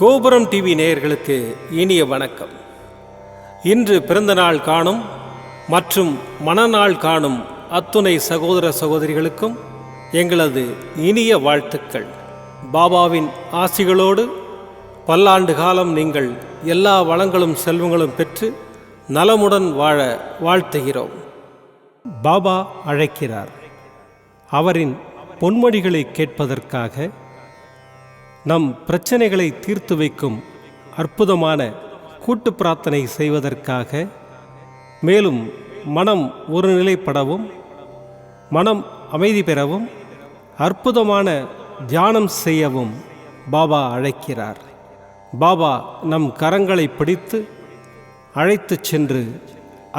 கோபுரம் டிவி நேயர்களுக்கு இனிய வணக்கம். இன்று பிறந்தநாள் காணும் மற்றும் மணநாள் காணும் அத்துணை சகோதர சகோதரிகளுக்கும் எங்களது இனிய வாழ்த்துக்கள். பாபாவின் ஆசிகளோடு பல்லாண்டு காலம் நீங்கள் எல்லா வளங்களும் செல்வங்களும் பெற்று நலமுடன் வாழ வாழ்த்துகிறோம். பாபா அழைக்கிறார். அவரின் பொன்மொழிகளை கேட்பதற்காக, நம் பிரச்சனைகளை தீர்த்து வைக்கும் அற்புதமான கூட்டு பிரார்த்தனை செய்வதற்காக, மேலும் மனம் ஒருநிலைப்படவும் மனம் அமைதி பெறவும் அற்புதமான தியானம் செய்யவும் பாபா அழைக்கிறார். பாபா நம் கரங்களை பிடித்து அழைத்து சென்று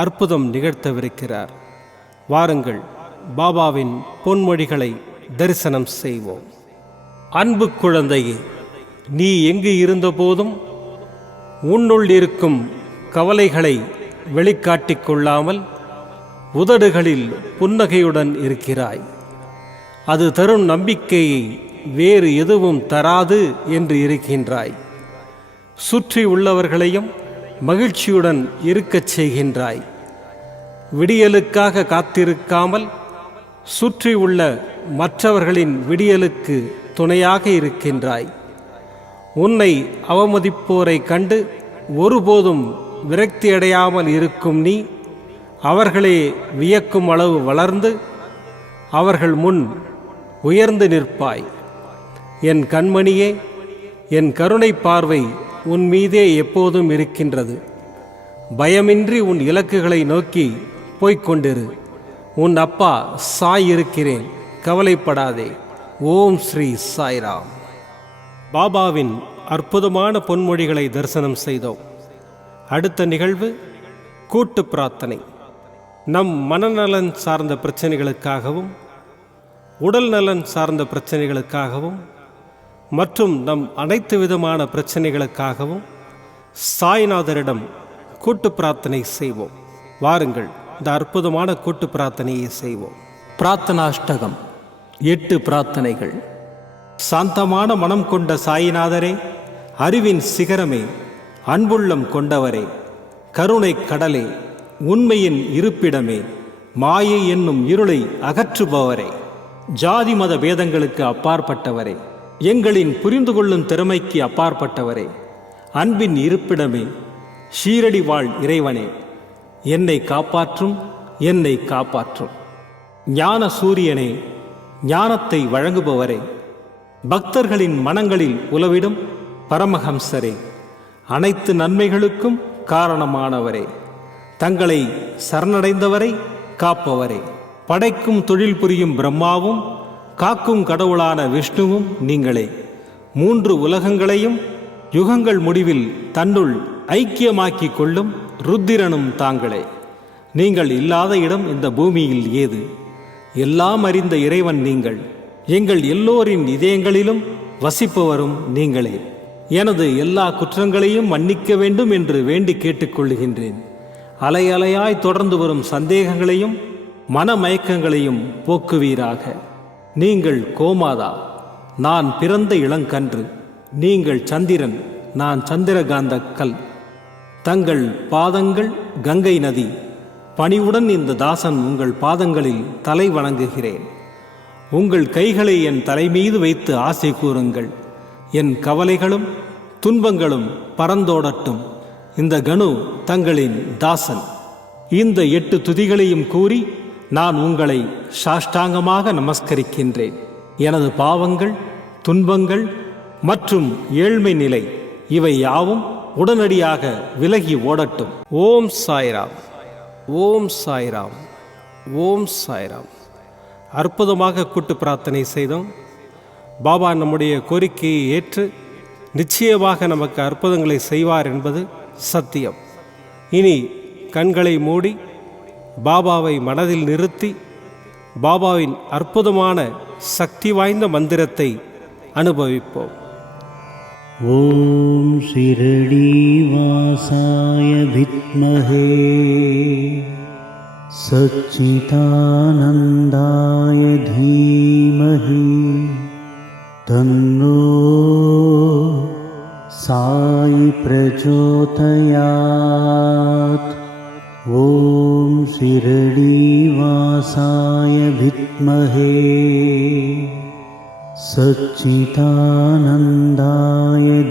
அற்புதம் நிகழ்த்தவிருக்கிறார். வாருங்கள், பாபாவின் பொன்மொழிகளை தரிசனம் செய்வோம். அன்பு குழந்தையே, நீ எங்கு இருந்தபோதும் உன்னுள் இருக்கும் கவலைகளை வெளிக்காட்டிக் கொள்ளாமல் உதடுகளில் புன்னகையுடன் இருக்கிறாய். அது தரும் நம்பிக்கையை வேறு எதுவும் தராது என்று இருக்கின்றாய். சுற்றி உள்ளவர்களையும் மகிழ்ச்சியுடன் இருக்கச் செய்கின்றாய். விடியலுக்காக காத்திருக்காமல் சுற்றி உள்ள மற்றவர்களின் விடியலுக்கு துணையாக இருக்கின்றாய். உன்னை அவமதிப்போரை கண்டு ஒருபோதும் விரக்தியடையாமல் இருக்கும் நீ, அவர்களே வியக்கும் அளவு வளர்ந்து அவர்கள் முன் உயர்ந்து நிற்பாய். என் கண்மணியே, என் கருணை பார்வை உன் மீதே எப்போதும் இருக்கின்றது. பயமின்றி உன் இலக்குகளை நோக்கி போய்கொண்டிரு. உன் அப்பா சாய் இருக்கிறேன், கவலைப்படாதே. ஓம் ஸ்ரீ சாய்ராம். பாபாவின் அற்புதமான பொன்மொழிகளை தரிசனம் செய்தோம். அடுத்த நிகழ்வு கூட்டு பிரார்த்தனை. நம் மனநலன் சார்ந்த பிரச்சனைகளுக்காகவும் உடல் நலன் சார்ந்த பிரச்சனைகளுக்காகவும் மற்றும் நம் அனைத்து விதமான பிரச்சனைகளுக்காகவும் சாய்நாதரிடம் கூட்டு பிரார்த்தனை செய்வோம். வாருங்கள், இந்த அற்புதமான கூட்டு பிரார்த்தனையை செய்வோம். பிரார்த்தனாஷ்டகம். 8 பிரார்த்தனைகள். சாந்தமான மனம் கொண்ட சாயிநாதரே, அறிவின் சிகரமே, அன்புள்ளம் கொண்டவரே, கருணை கடலே, உண்மையின் இருப்பிடமே, மாயை என்னும் இருளை அகற்றுபவரே, ஜாதி மத பேதங்களுக்கு அப்பாற்பட்டவரே, எங்களின் புரிந்து கொள்ளும் திறமைக்கு அப்பாற்பட்டவரே, அன்பின் இருப்பிடமே, ஷீரடி வாழ் இறைவனே, என்னை காப்பாற்றும், என்னை காப்பாற்றும். ஞான சூரியனே, ஞானத்தை வழங்குபவரே, பக்தர்களின் மனங்களில் உலவிடும் பரமஹம்சரே, அனைத்து நன்மைகளுக்கும் காரணமானவரே, தங்களை சரணடைந்தவரை காப்பவரே, படைக்கும் தொழில் புரியும் பிரம்மாவும் காக்கும் கடவுளான விஷ்ணுவும் நீங்களே. 3 உலகங்களையும் யுகங்கள் முடிவில் தன்னுள் ஐக்கியமாக்கிக் கொள்ளும் ருத்திரனும் தாங்களே. நீங்கள் இல்லாத இடம் இந்த பூமியில் ஏது? எல்லாம் அறிந்த இறைவன் நீங்கள். எங்கள் எல்லோரின் இதயங்களிலும் வசிப்பவரும் நீங்களே. எனது எல்லா குற்றங்களையும் மன்னிக்க வேண்டும் என்று வேண்டி கேட்டுக்கொள்ளுகின்றேன். அலை அலையாய் தொடர்ந்து வரும் சந்தேகங்களையும் மனமயக்கங்களையும் போக்குவீராக. நீங்கள் கோமாதா, நான் பிறந்த இளங்கன்று. நீங்கள் சந்திரன், நான் சந்திரகாந்த கல். தங்கள் பாதங்கள் கங்கை நதி. பணிவுடன் இந்த தாசன் உங்கள் பாதங்களில் தலை வணங்குகிறேன். உங்கள் கைகளை என் தலைமீது வைத்து ஆசை கூறுங்கள். என் கவலைகளும் துன்பங்களும் பறந்தோடட்டும். இந்த கணு தங்களின் தாசன். இந்த 8 துதிகளையும் கூறி நான் உங்களை சாஷ்டாங்கமாக நமஸ்கரிக்கின்றேன். எனது பாவங்கள், துன்பங்கள் மற்றும் ஏழ்மை நிலை இவை யாவும் உடனடியாக விலகி ஓடட்டும். ஓம் சாய்ராம், ஓம் சாய்ராம், ஓம் சாய்ராம். அற்புதமாக கூட்டு பிரார்த்தனை செய்தோம். பாபா நம்முடைய கோரிக்கையை ஏற்று நிச்சயமாக நமக்கு அற்புதங்களை செய்வார் என்பது சத்தியம். இனி கண்களை மூடி பாபாவை மனதில் நிறுத்தி பாபாவின் அற்புதமான சக்தி வாய்ந்த மந்திரத்தை அனுபவிப்போம். ஓம் ஷிரடி வாசாய வித்மஹே சச்சிதானந்தாய தீமஹி தன்னோ साई प्रचोदयात्। ॐ शिरडीवासाय विद्महे सच्चिदानन्दाय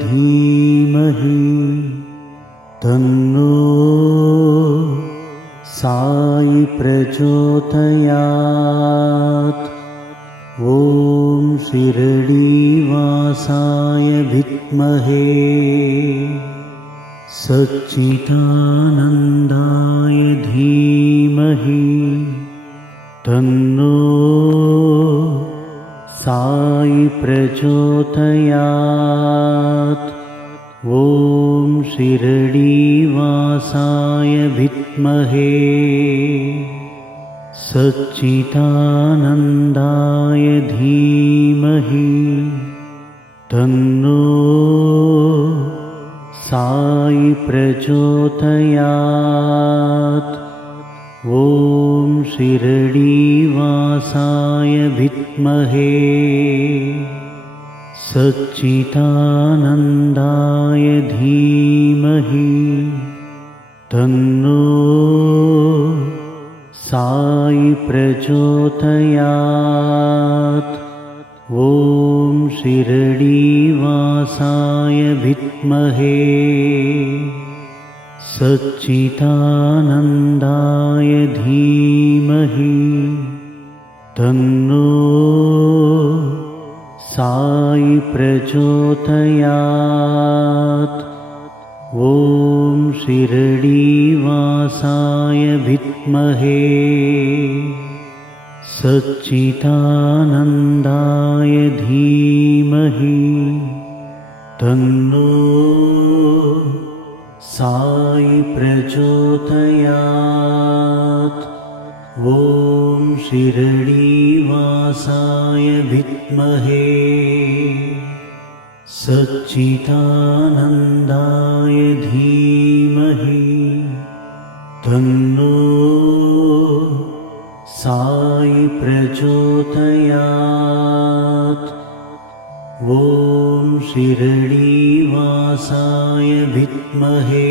धीमहि तन्नो साई प्रचोदयात्। ॐ शिरडीवासाय विद्महे सच्चिदानन्दाय धीमहि तन्नो साई प्रचोदयात्। ॐ शिरडीवासाय विद्महे सच्चिदानन्दाय धीमहि तन्नो साई प्रचोदयात्। ॐ शिरडीवासाय विद्महे सच्चिदानन्दाय धीमहि तन्नो साई प्रचोदयात्। ॐ शिरडीवासाय विद्महे सच्चिदानन्दाय धीमहि तन्नो साई प्रचोदयात्। ॐ शिरडीवासाय विद्महे सच्चिदानन्दाय धीमहि तन्नो साई प्रचोदयात्। ॐ शिरडीवासाय विद्महे सच्चिदानन्दाय धीमहि तन्नो साई प्रचोदयात्। ॐ शिरडीवासाय विद्महे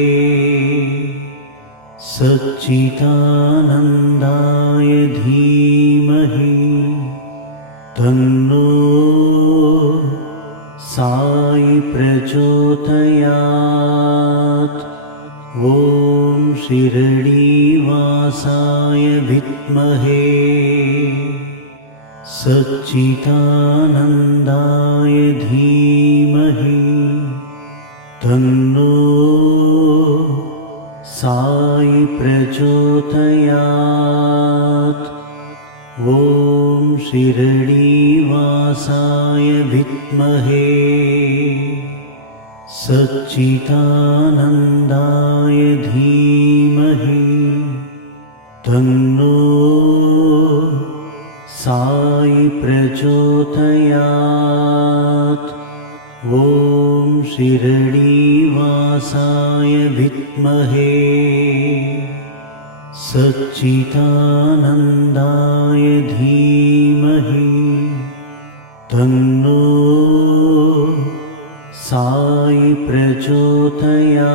सच्चिदानन्दाय धीमहि तन्नो साई प्रचोदयात्। ॐ शिरडीवासाय विद्महे सच्चिदानन्दाय धीमहि तन्नो साई प्रचोदयात्। ॐ शिरडीवासाय विद्महे सच्चिदानन्दाय धीमहि तन्नो साई प्रचोदयात्। ॐ शिरडीवासाय विद्महे सच्चिदानन्दाय धीमहि तन्नो साई प्रचोदयात्।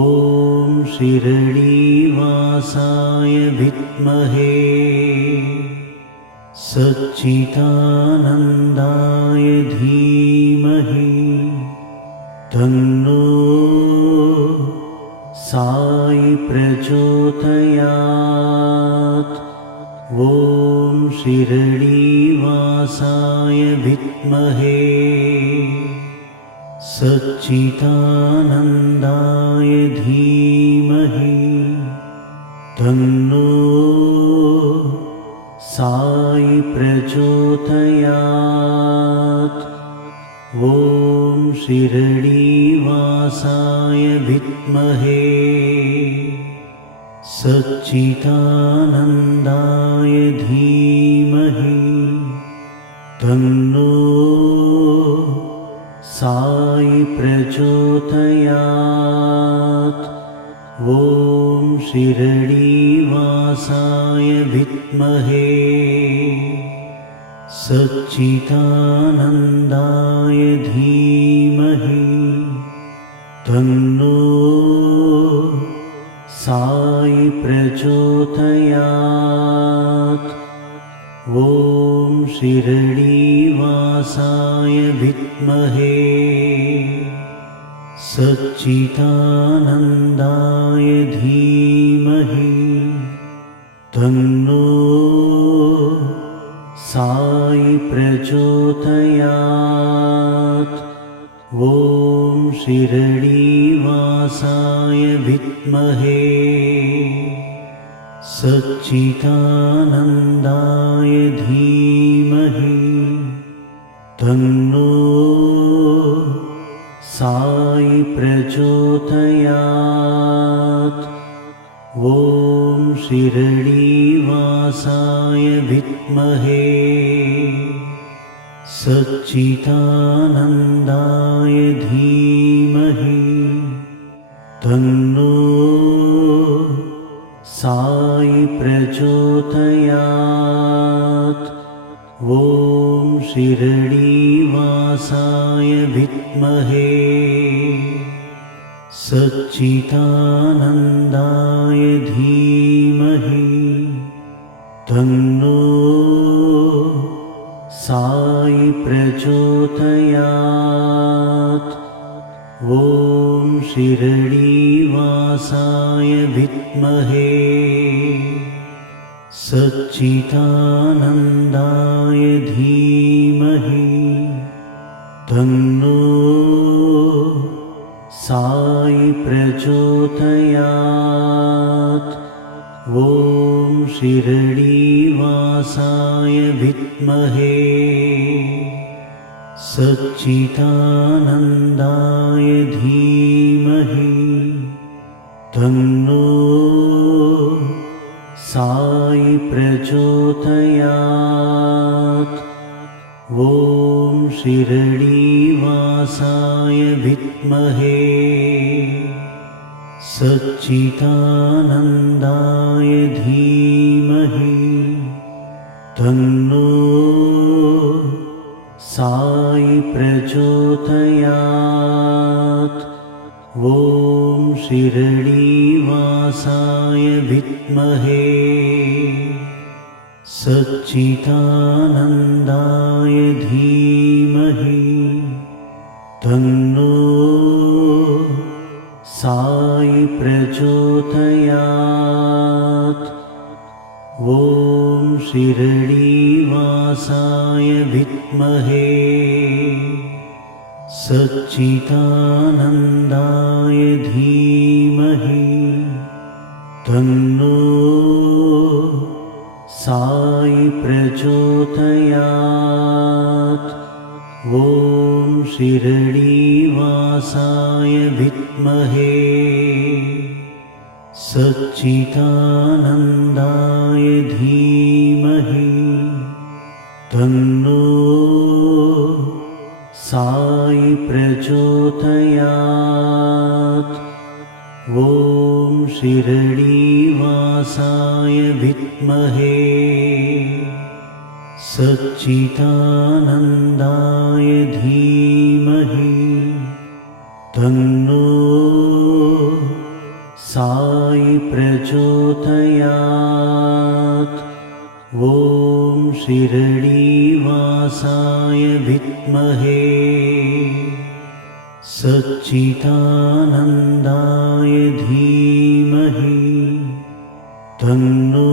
ॐ शिरडीवासाय विद्महे सच्चिदानन्दाय धीमहि तन्नो साई प्रचोदयात्। ॐ शिरडीवासाय विद्महे सच्चिदानन्दाय धीमहि तन्नो साई प्रचोदयात्। ॐ शिरडीवासाय विद्महे सच्चिदानन्दाय धीमहि तन्नो साई प्रचोदयात्। ॐ शिरडीवासाय विद्महे सच्चिदानन्दाय धीमहि तन्नो साई प्रचोदयात्। ॐ शिरडीवासाय विद्महे सच्चिदानन्दाय धीमहि तन्नो साई प्रचोदयात्। ॐ शिरडीवासाय विद्महे सच्चिदानन्दाय धीमहि तन्नो साई प्रचोदयात्। ॐ शिरडीवासाय विद्महे सच्चिदानन्दाय धीमहि तन्नो साई प्रचोदयात्। ॐ शिरडीवासाय विद्महे सच्चिदानन्दाय धीमहि तन्नो साई प्रचोदयात्। ॐ शिरडीवासाय विद्महे सच्चिदानन्दाय धीमहि तन्नो साई प्रचोदयात्। ॐ शिरडीवासाय विद्महे सच्चिदानन्दाय धीमहि तन्नो साई प्रचोदयात्। ॐ शिरडीवासाय विद्महे सच्चिदानन्दाय धीमहि तन्नो साई प्रचोदयात्। ॐ शिरडीवासाय विद्महे सच्चिदानन्दाय धीमहि तन्नो साई प्रचोदयात्। ॐ शिरडीवासाय विद्महे सच्चिदानन्दाय धीमहि तन्नो साई प्रचोदयात्। ॐ शिरडीवासाय विद्महे सच्चिदानन्दाय धीमहि तन्नो साई प्रचोदयात्। ॐ शिरडीवासाय विद्महे सच्चिदानन्दाय धीमहि तन्नो साई प्रचोदयात्। ॐ शिरडीवासाय विद्महे सच्चिदानन्दाय धीमहि तन्नो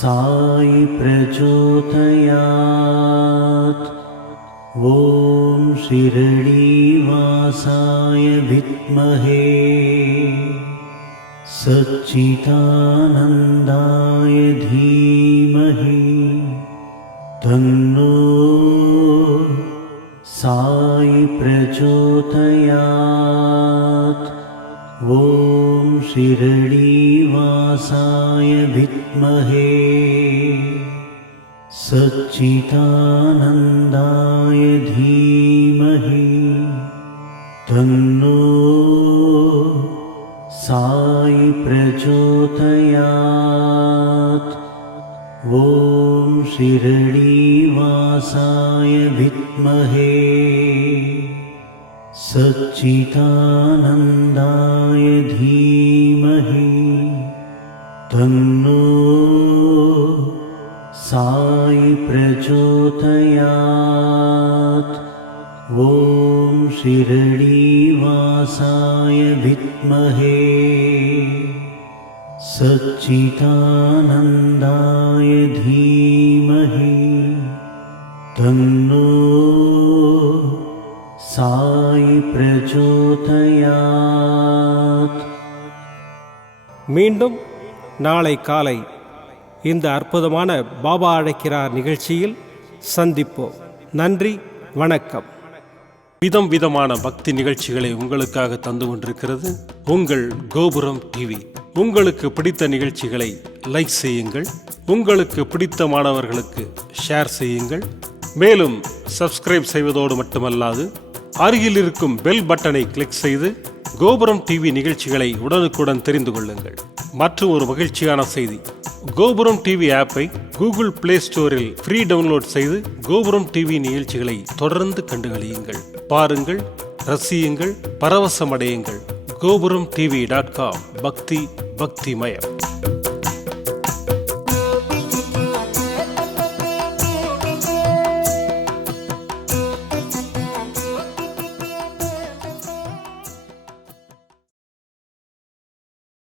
साई प्रचोदयात्। ॐ शिरडीवासाय विद्महे सच्चिदानन्दाय धीमहि तन्नो साई प्रचोदयात्। ॐ शिरडीवासाय विद्महे सच्चिदानन्दाय धीमहि तन्नो साई प्रचोदयात्। ॐ शिरडीवासाय विद्महे सच्चिदानन्दाय धीमहि तन्नो साई प्रचोदयात्। ॐ शिरडीवासाय विद्महे सच्चिदानन्दाय धीमहि तन्नो साई प्रचोदयात्। மீண்டும் நாளை காலை இந்த அற்புதமான பாபா அழைக்கிறார் நிகழ்ச்சியில் சந்திப்போம். நன்றி, வணக்கம். விதம் விதமான பக்தி நிகழ்ச்சிகளை உங்களுக்காக தந்து கொண்டிருக்கிறது உங்கள் கோபுரம் டிவி. உங்களுக்கு பிடித்த நிகழ்ச்சிகளை லைக் செய்யுங்கள், உங்களுக்கு பிடித்த மாணவர்களுக்கு ஷேர் செய்யுங்கள். மேலும் சப்ஸ்கிரைப் செய்வதோடு மட்டுமல்லாது அருகில் இருக்கும் பெல் பட்டனை கிளிக் செய்து கோபுரம் டிவி நிகழ்ச்சிகளை உடனுக்குடன் தெரிந்து கொள்ளுங்கள். மற்றும் ஒரு மகிழ்ச்சியான செய்தி, கோபுரம் டிவி ஆப்பை கூகுள் பிளே ஸ்டோரில் ஃப்ரீ டவுன்லோட் செய்து கோபுரம் டிவி நிகழ்ச்சிகளை தொடர்ந்து கண்டுகளியுங்கள், பாருங்கள், ரசியுங்கள், பரவசமடையுங்கள். gopuramtv.com பக்தி பக்திமயம்.